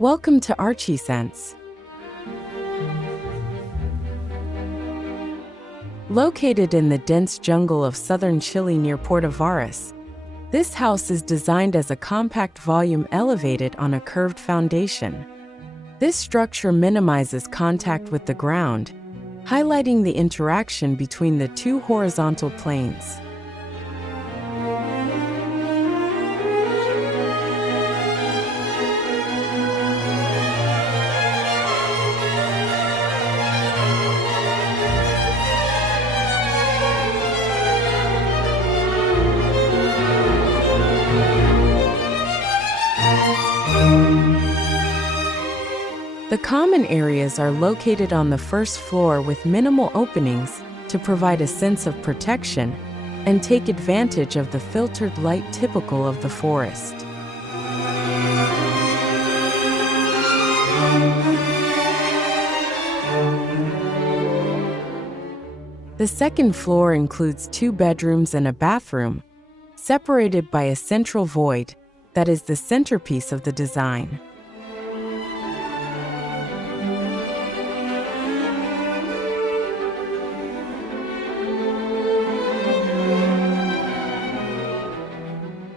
Welcome to Archiesense. Located in the dense jungle of southern Chile near Puerto Varas, this house is designed as a compact volume elevated on a curved foundation. This structure minimizes contact with the ground, highlighting the interaction between the two horizontal planes. The common areas are located on the first floor with minimal openings to provide a sense of protection and take advantage of the filtered light typical of the forest. The second floor includes 2 bedrooms and a bathroom, separated by a central void that is the centerpiece of the design.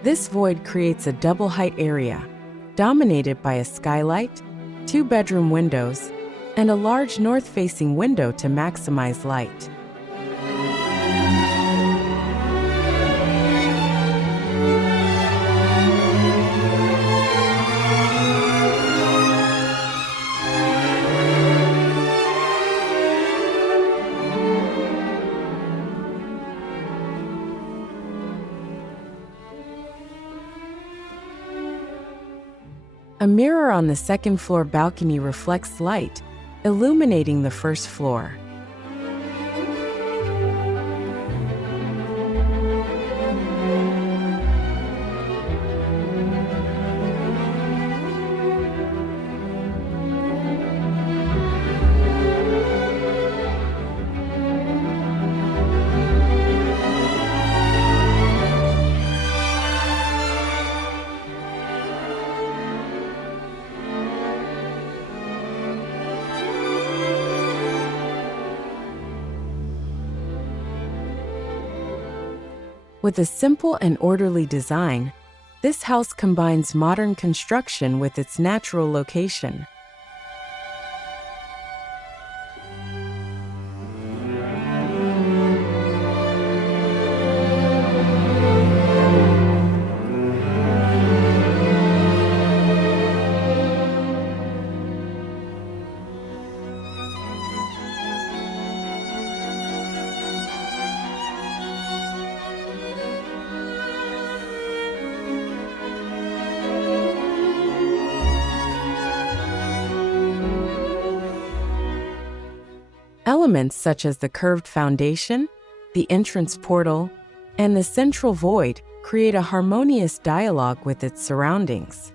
This void creates a double-height area, dominated by a skylight, 2 bedroom windows, and a large north-facing window to maximize light. A mirror on the second floor balcony reflects light, illuminating the first floor. With a simple and orderly design, this house combines modern construction with its natural location. Elements such as the curved foundation, the entrance portal, and the central void create a harmonious dialogue with its surroundings.